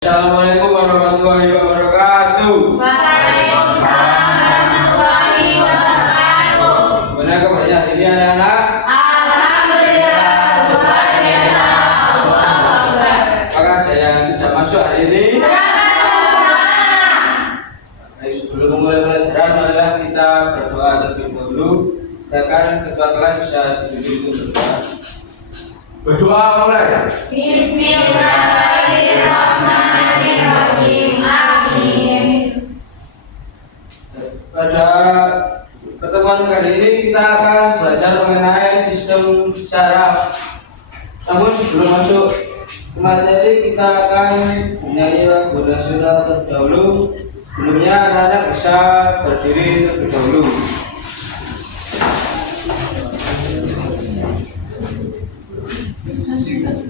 Assalamualaikum warahmatullahi wabarakatuh. Waalaikumsalam warahmatullahi wabarakatuh. Gimana kabarnya hari ini anak-anak? Alhamdulillah luar biasa. Allahu Akbar. Apakah ada yang sudah masuk hari ini? Baik, sebelum memulai pelajaran, marilah kita berdoa terlebih dahulu. Silakan ketua kelas bisa duduk berdoa. Berdoa mulai. Bismillahirrahmanirrahim. Amin. Pada pertemuan kali ini kita akan belajar mengenai sistem syaraf. Namun sebelum masuk ke materi, kita akan menyanyi lagu nasional terlebih dahulu. Sebelumnya anak-anak bisa berdiri terlebih dahulu.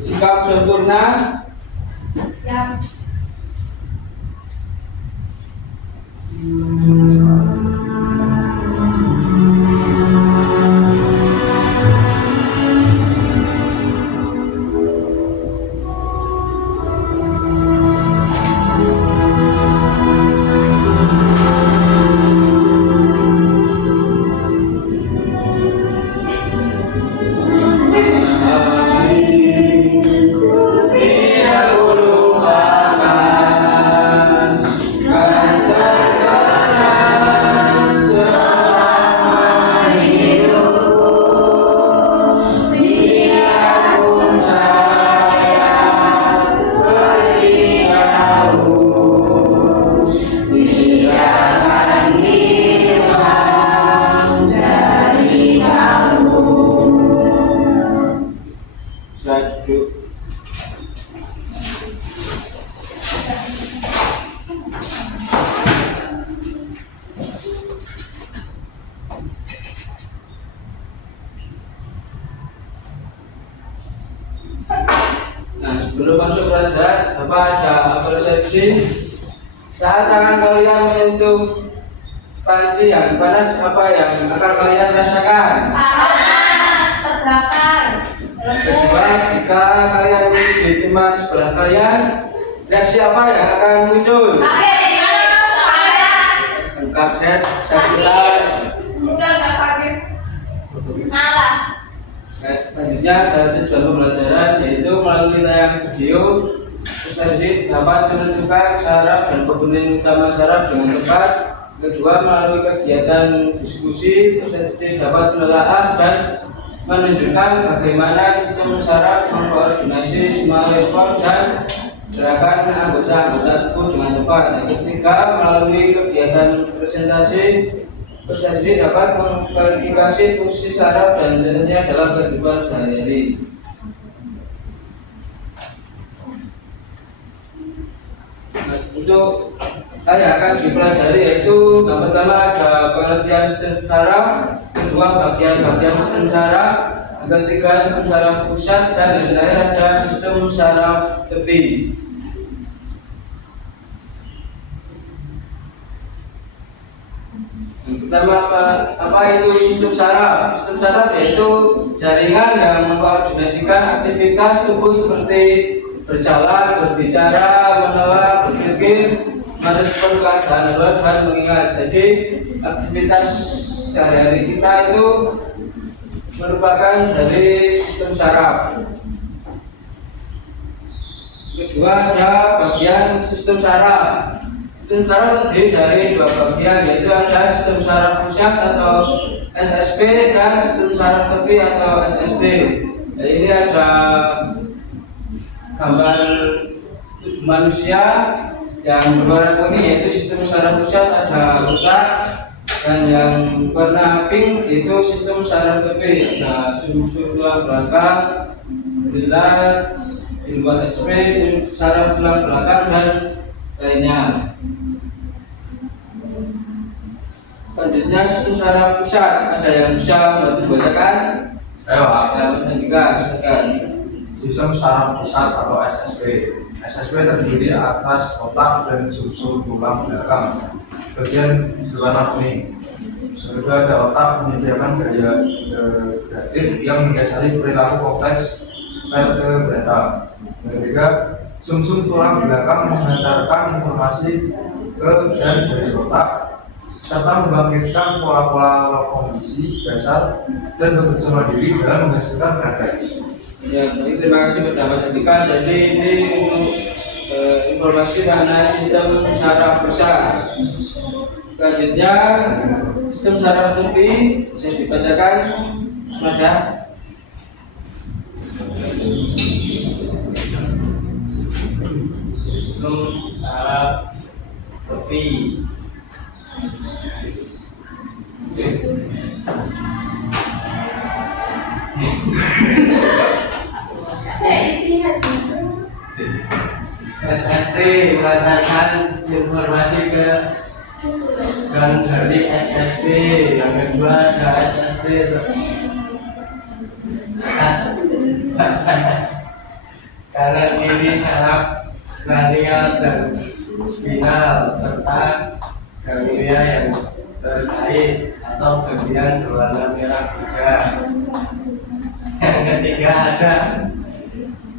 Sikap sempurna. Siap. Saya duduk. Nah, sebelum masuk pelajaran, Bapak ada apresiasi. Saat tangan kalian menyentuh panci yang panas, apa yang akan kalian rasakan? Panas, terbakar, Kedua, jika kalian ditimpa sebelah kalian, reaksi apa yang akan muncul? Kaget, sakitan. Enggak pakai. Marah. Selanjutnya ada tujuan pembelajaran, yaitu melalui tayangan video Ustaz dapat menentukan syaraf dan komponen utama syaraf dengan tepat. Kedua, melalui kegiatan diskusi Ustaz dapat menelaah dan menunjukkan bagaimana sistem syaraf mengkoordinasi semua respon dan gerakan anggota-anggota tubuh dengan tepat. Yang ketiga, melalui kegiatan presentasi Ustaz dapat mengklarifikasi fungsi syaraf dan tentunya dalam kehidupan sehari-hari. Untuk yang akan dipelajari yaitu yang pertama ada pengertian sistem syaraf, kedua bagian-bagian sistem syaraf, yang ketiga sistem syaraf pusat, dan yang terakhir ada sistem syaraf tepi. Yang pertama apa itu sistem syaraf? Sistem syaraf yaitu jaringan yang mengkoordinasikan aktivitas tubuh seperti berjalan, berbicara, menolak, berpikir, merespon keadaan luar dan mengingat. Jadi aktivitas sehari-hari kita itu merupakan dari sistem syaraf. Kedua ada bagian sistem syaraf. Sistem syaraf terdiri dari dua bagian, yaitu ada sistem syaraf pusat atau SSP dan sistem syaraf tepi atau SST. Nah, ini ada gambar tubuh manusia yang berwarna kuning yaitu sistem syaraf pusat, ada otak, dan yang warna pink itu sistem syaraf tepi, ada sumsum tulang belakang, belah, di luar SP, syaraf tulang belakang dan lainnya. Selanjutnya sistem syaraf pusat, ada yang bisa membantu bacakan? Ayo, Pak. Dan juga silakan. Sistem syaraf pusat atau SSP. SSP terdiri atas otak dan sumsum tulang belakang, bagian berwarna kuning. Kedua ada otak menyediakan gaya kreatif yang mendasari perilaku kompleks vertebrata. Ketiga, sumsum tulang belakang mengantarkan informasi ke dan dari otak serta membangkitkan pola-pola lokomosi dasar dan bekerja mandiri dalam menghasilkan refleks. Ya, jadi terima kasih kepada Mas Andika. Jadi ini untuk informasi mengenai sistem saraf besar. Selanjutnya sistem saraf tepi bisa dibacakan, Mas. Sistem saraf tepi. SST mengatakan informasi ke dan dari SST, yang kedua ada SST atas kanan kiri saraf kranial dan spinal serta ganglia yang terkait atau bagian berwarna merah juga. Yang ketiga ada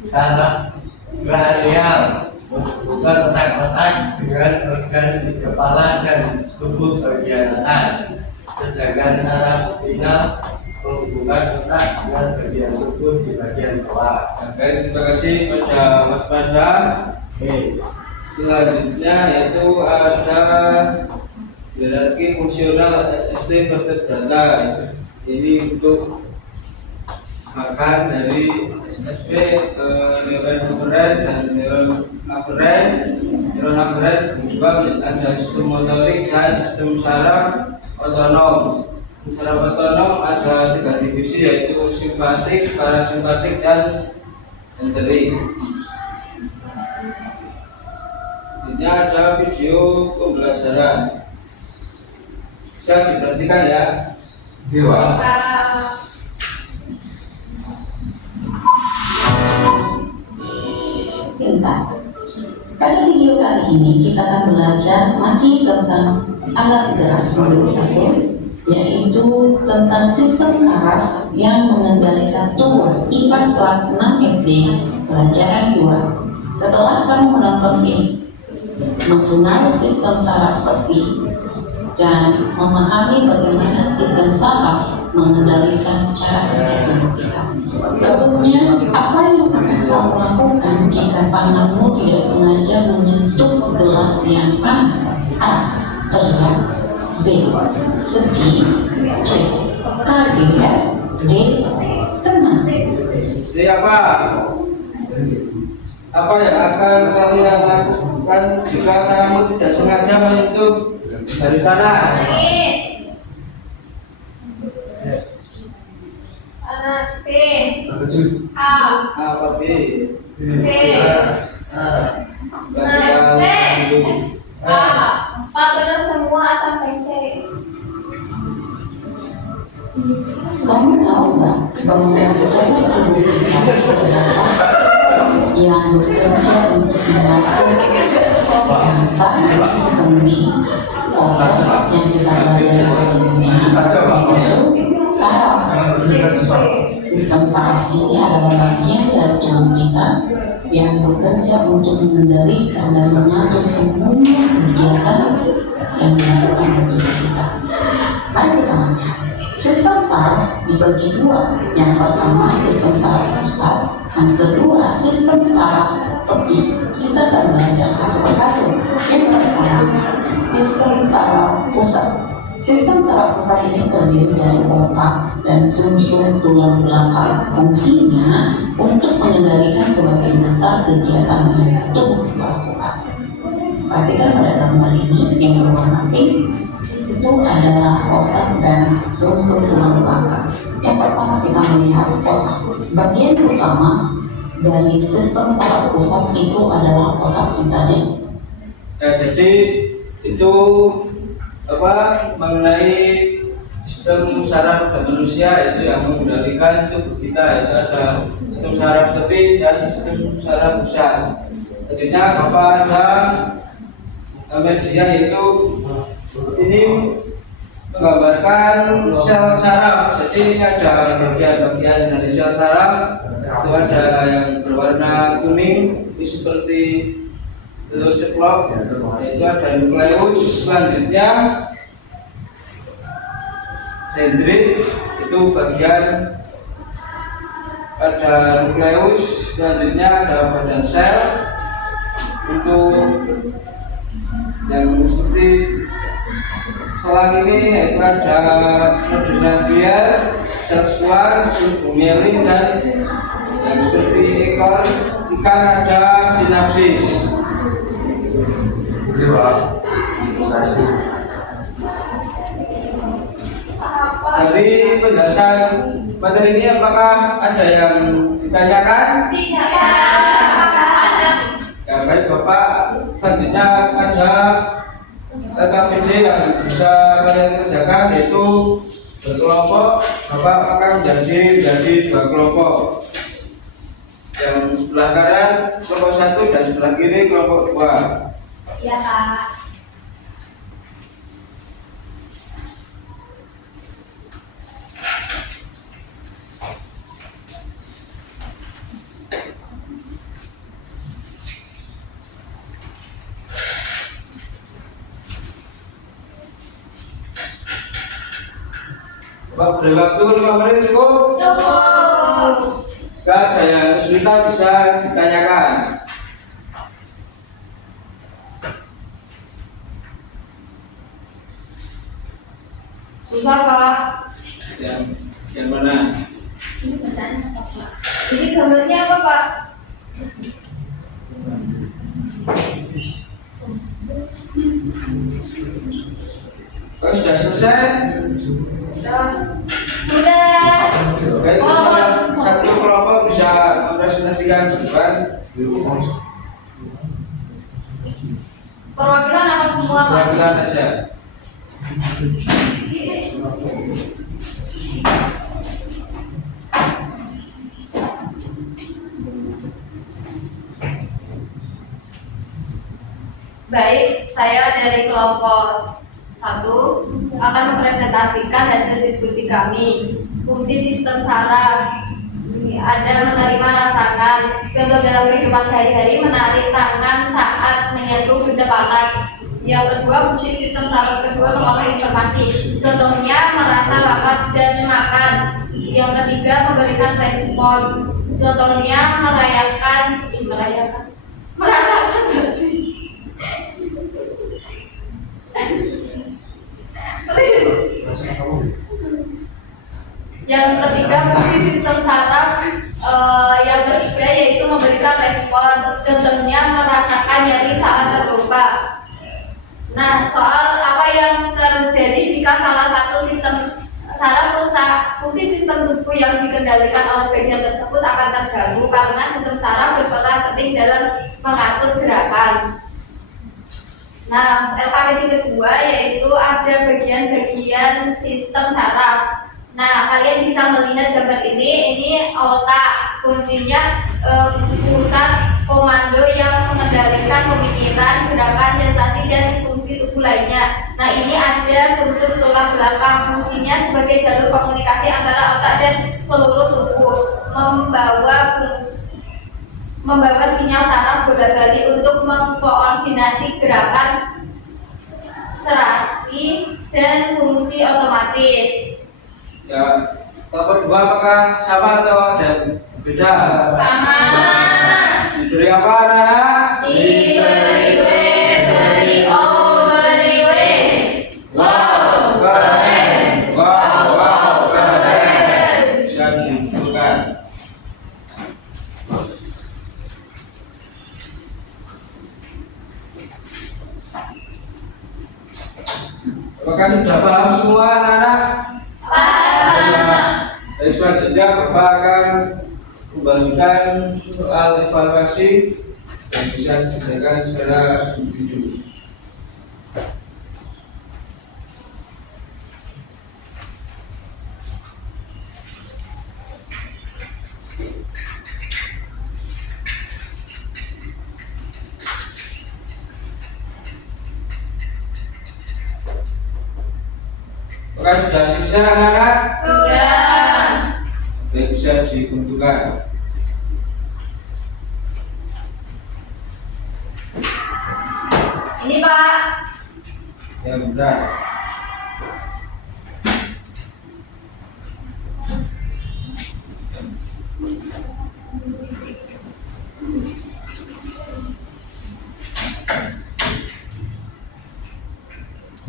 saraf kranial, bukan otak-otak dengan organ di kepala dan tubuh bagian atas, sedangkan saraf spinal menghubungkan otak dengan bagian tubuh di bagian bawah. Baik, terima kasih pada Mas Panda. Selanjutnya yaitu ada hierarki fungsional SST vertebrata. Ini untuk makan dari SSP neuron aferen dan neuron aferen juga ada sistem motorik dan sistem saraf otonom. Saraf otonom ada 3 divisi yaitu simpatik, parasimpatik, dan enterik. Ini ada video pembelajaran, bisa diperhatikan ya. Dewa. Pintar. Pada video kali ini kita akan belajar masih tentang alat gerak modul 1, yaitu tentang sistem saraf yang mengendalikan tubuh. IPA kelas 6 SD pelajaran 2. Setelah kamu menonton ini, mengenal sistem saraf tepi dan memahami bagaimana sistem saraf mengendalikan cara kerja tubuh kita. Sebelumnya, apa yang akan kamu lakukan jika tanganmu tidak sengaja menyentuh gelas yang panas? A. Teriak. B. Sedih. C. Kaget. D. Senang. Jadi apa? Apa yang akan kalian lakukan jika kamu tidak sengaja menyentuh dari tanah? Panas. B. Kecil. A. Apa B? C. Selanjutnya C. A. Pak benar semua sampai C. Kamu tahu nggak bahwa tubuh kita adalah yang bekerja untuk membantu rasa, sendi, otot yang kita pelajari sebelumnya itu saraf. Sistem saraf ini adalah bagian dari tubuh kita yang bekerja untuk mengendalikan dan mengatur semua kegiatan yang dilakukan oleh tubuh kita. Mari kita lihat. Sistem saraf dibagi 2. Yang pertama sistem saraf pusat, yang kedua sistem saraf tepi. Kita akan belajar satu persatu. Yang pertama sistem saraf pusat. Sistem saraf pusat ini terdiri dari otak dan sumsum tulang belakang. Fungsinya untuk mengendalikan sebagian besar kegiatan yang tubuh kita lakukan. Perhatikan pada gambar ini yang berwarna pink. Itu adalah otak dan sumsum tulang belakang. Yang pertama kita melihat otak. Bagian utama dari sistem saraf pusat itu adalah otak kita. Ya, jadi itu mengenai sistem saraf pada manusia itu yang mengendalikan tubuh kita. Itu ada sistem saraf tepi dan sistem saraf pusat. Selanjutnya Bapak ada media yaitu ini menggambarkan sel saraf. Jadi ini ada bagian-bagian dari sel saraf. itu ada yang berwarna kuning itu seperti telur ceplok, itu ada nukleus. Selanjutnya dendrit, itu bagian ada nukleus. Selanjutnya ada badan sel, untuk yang seperti selang ini, itu ada nodus radial, sel squamous, subumyelin, dan yang seperti ekor ikan ada sinapsis. Dari penjelasan materi ini apakah ada yang ditanyakan? Ya baik Bapak, selanjutnya ada KKPD yang bisa kalian kerjakan, yaitu berkelompok. Bapak akan menjadi 2 kelompok. Yang sebelah kanan kelompok 1 dan sebelah kiri kelompok 2. Iya, Kak. Bapak beri waktu 5 menit cukup? Cukup. Sekarang ada yang kesulitan bisa ditanyakan. Susah, Pak. Yang mana? Ini pertanyaan apa, Pak? Jadi gambarnya apa, Pak? Kalau sudah selesai, Sudah. baik, satu kelompok bisa mempresentasikan jawaban. Perwakilan apa semua, Pak? Perwakilan aja. Baik, saya dari kelompok 1 akan mempresentasikan hasil diskusi kami. Fungsi sistem saraf ada menerima rasakan. Contoh dalam kehidupan sehari-hari, menarik tangan saat menyentuh benda panas. Yang kedua, fungsi sistem saraf kedua mengolah informasi. Contohnya merasa lapar dan makan. Yang ketiga, memberikan respon. Contohnya merasakan nggak sih? Yang ketiga, fungsi sistem saraf yang ketiga yaitu memberikan respon. Contohnya merasakan nyeri saat terluka. Nah, soal apa yang terjadi jika salah satu sistem saraf rusak, fungsi sistem tubuh yang dikendalikan oleh bagian tersebut akan terganggu karena sistem saraf berperan penting dalam mengatur gerakan. Nah, LKPD kedua yaitu ada bagian-bagian sistem saraf. Nah, kalian bisa melihat gambar ini otak. Fungsinya pusat komando yang mengendalikan pemikiran, gerakan, sensasi, dan fungsi tubuh lainnya. Nah, ini ada sumsum tulang belakang. Fungsinya sebagai jalur komunikasi antara otak dan seluruh tubuh, membawa sinyal saraf bola-balik untuk mengkoordinasi gerakan, serasi, dan fungsi otomatis. Ya, kelompok 2 apakah sama atau ada beda? Sama. Diberi apa, anak-anak? Diberi overweight. Wow, Keren. Wow, keren. Bisa disimpulkan. Apakah sudah paham semua, anak-anak? Baik, selanjutnya Bapak akan membagikan soal evaluasi yang bisa dikerjakan secara individu. Apakah sudah selesai, anak-anak? Sudah. Baik, bisa ditentukan. Ini Pak. Ya udah.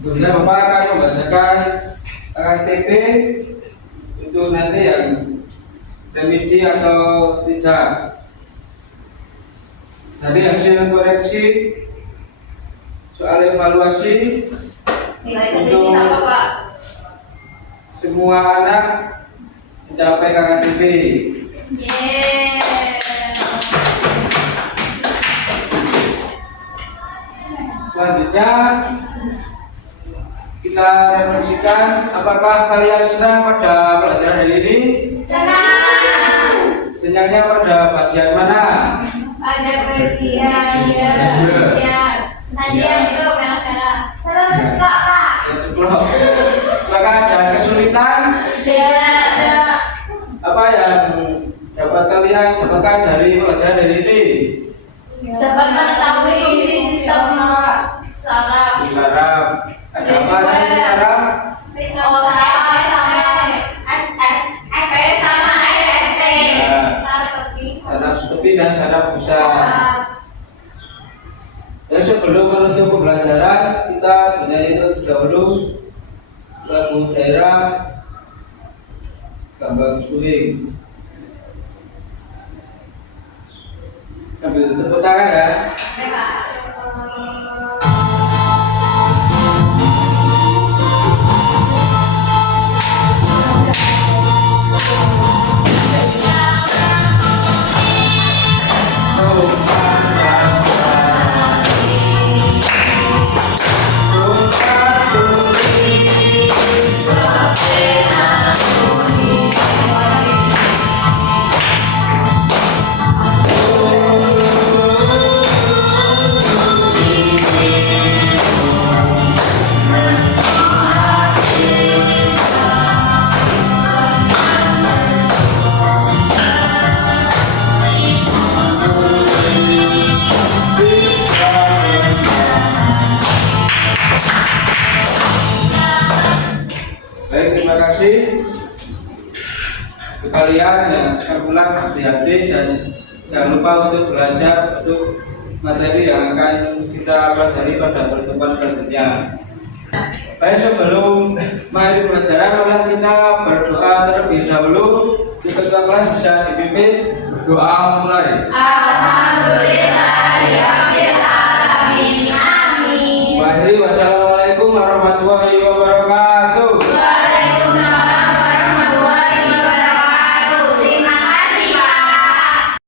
Kemudian Bapak akan membacakan KTP itu nanti yang remedi atau tidak. Tadi hasil koreksi soal evaluasi Nilai KTP sama Pak. semua anak mencapai KTP. Yeay. Selanjutnya kita refleksikan apakah kalian senang pada pelajaran hari ini? Senang. Senangnya pada bagian mana? Ada bagian tadi yang itu merah-merah. Terus Kak. Apakah ada kesulitan? Tidak. Apa yang dapat kalian dapatkan dari pelajaran hari ini? Dapat mengetahui fungsi sistem saraf. Saraf. Ada apa saja saraf? Oh, saya sama SP sama SST. Saraf tepi dan saraf pusat. Ya, sebelum menutup pembelajaran kita bernyanyi terlebih dahulu lagu daerah Gambang Suling. Sambil tepuk tangan ya. Baik, terima kasih untuk kalian yang akan pulang hati-hati dan jangan lupa untuk belajar untuk materi yang akan kita pelajari pada pertemuan selanjutnya. Baik, sebelum mari pelajaran, mari kita berdoa terlebih dahulu. Ketua kelas bisa dipimpin Doa mulai. Alhamdulillah ya